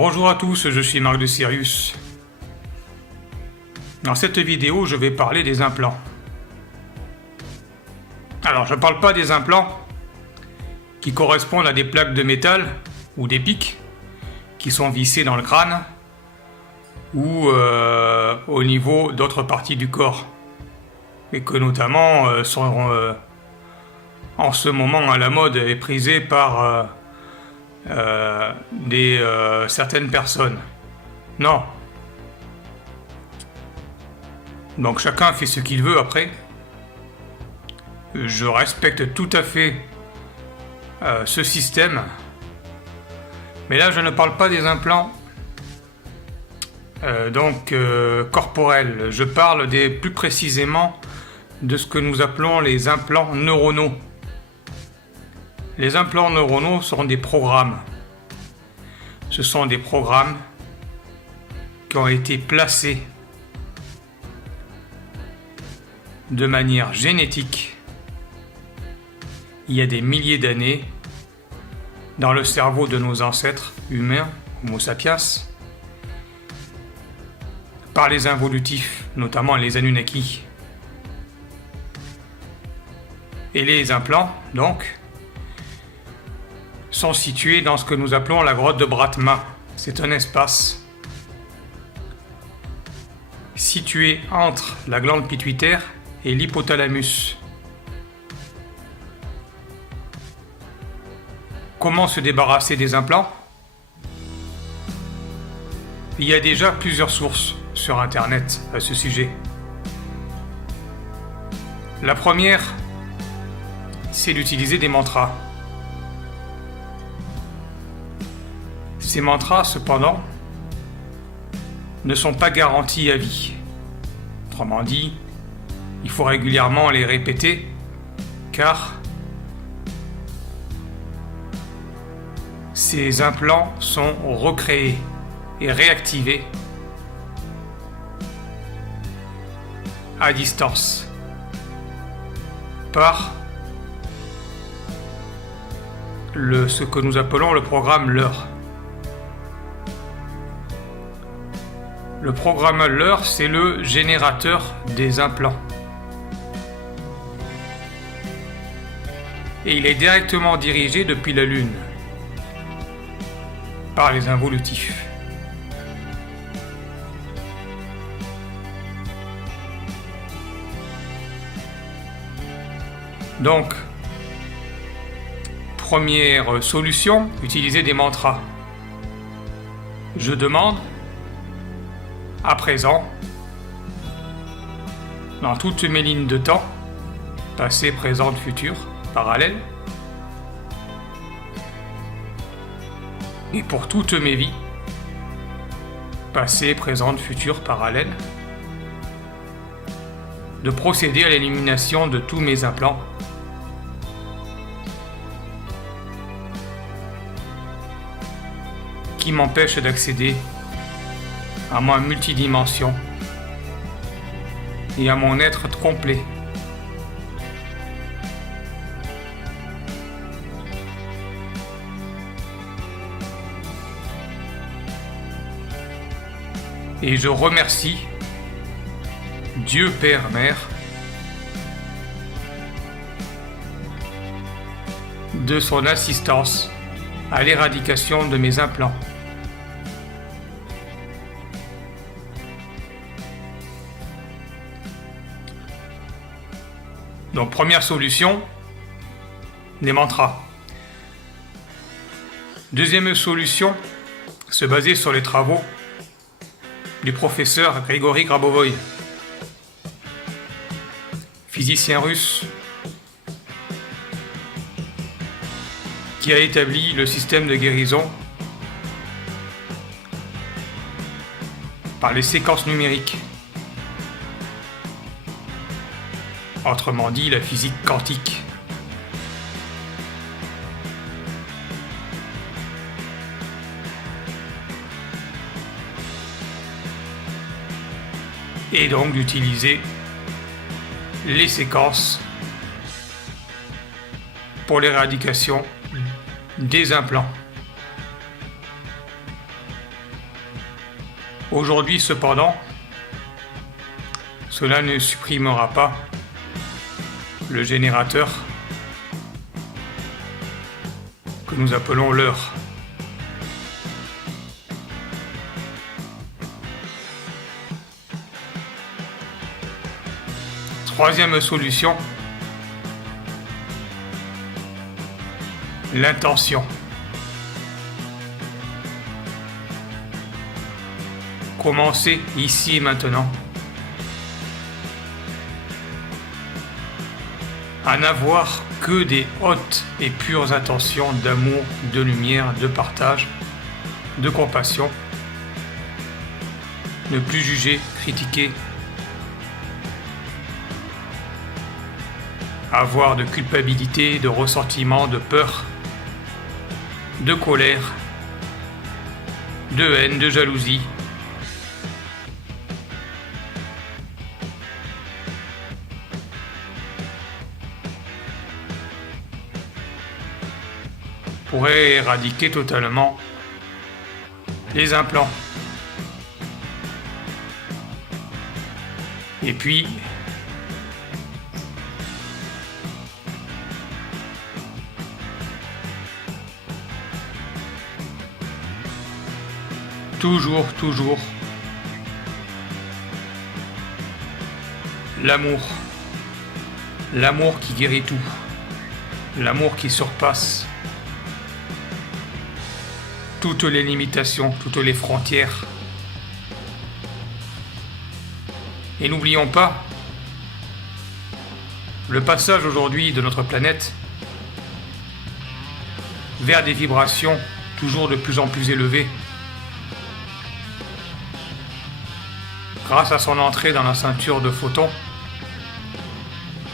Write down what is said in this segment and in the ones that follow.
Bonjour à tous, je suis Marc de Sirius. Dans cette vidéo, je vais parler des implants. Alors, je ne parle pas des implants qui correspondent à des plaques de métal ou des pics qui sont vissés dans le crâne ou au niveau d'autres parties du corps et que notamment sont en ce moment à la mode et prisés par certaines personnes. Non. Donc chacun fait ce qu'il veut après. Je respecte tout à fait ce système. Mais là, je ne parle pas des implants corporels. Je parle plus précisément de ce que nous appelons les implants neuronaux. Les implants neuronaux sont des programmes. Ce sont des programmes qui ont été placés de manière génétique il y a des milliers d'années dans le cerveau de nos ancêtres humains, Homo sapiens, par les involutifs, notamment les Anunnaki. Et les implants, donc, sont situés dans ce que nous appelons la grotte de Brahma. C'est un espace situé entre la glande pituitaire et l'hypothalamus. Comment se débarrasser des implants? Il y a déjà plusieurs sources sur Internet à ce sujet. La première, c'est d'utiliser des mantras. Ces mantras, cependant, ne sont pas garantis à vie. Autrement dit, il faut régulièrement les répéter, car ces implants sont recréés et réactivés à distance par ce que nous appelons le programme LER. Le programme LER, c'est le générateur des implants. Et il est directement dirigé depuis la Lune par les involutifs. Donc, première solution, utiliser des mantras. Je demande à présent, dans toutes mes lignes de temps, passé, présent, futur, parallèle, et pour toutes mes vies, passé, présent, futur, parallèle, de procéder à l'élimination de tous mes implants qui m'empêchent d'accéder à ma multidimension et à mon être complet. Et je remercie Dieu Père Mère de son assistance à l'éradication de mes implants. Donc première solution, des mantras. Deuxième solution, se baser sur les travaux du professeur Grigory Grabovoï, physicien russe, qui a établi le système de guérison par les séquences numériques. Autrement dit, la physique quantique. Et donc d'utiliser les séquences pour l'éradication des implants. Aujourd'hui, cependant, cela ne supprimera pas le générateur que nous appelons l'heure. Troisième solution, l'intention. Commencez ici et maintenant à n'avoir que des hautes et pures intentions d'amour, de lumière, de partage, de compassion. Ne plus juger, critiquer, avoir de culpabilité, de ressentiment, de peur, de colère, de haine, de jalousie. Pourrait éradiquer totalement les implants. Et puis, toujours, l'amour. L'amour qui guérit tout. L'amour qui surpasse toutes les limitations, toutes les frontières. Et n'oublions pas, le passage aujourd'hui de notre planète vers des vibrations toujours de plus en plus élevées, grâce à son entrée dans la ceinture de photons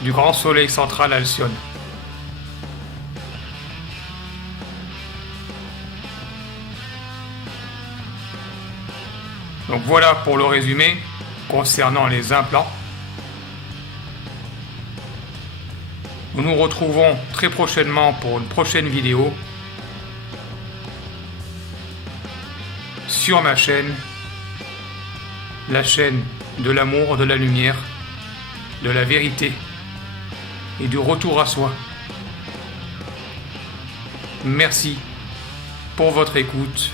du grand soleil central Alcyone. Donc voilà pour le résumé concernant les implants. Nous nous retrouvons très prochainement pour une prochaine vidéo sur ma chaîne, la chaîne de l'amour, de la lumière, de la vérité et du retour à soi. Merci pour votre écoute.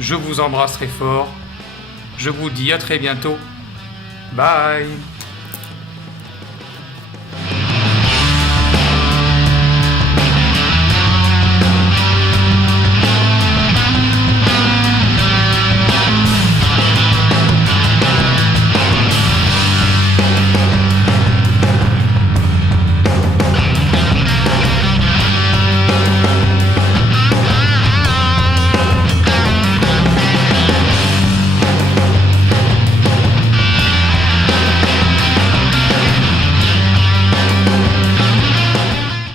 Je vous embrasse très fort. Je vous dis à très bientôt. Bye.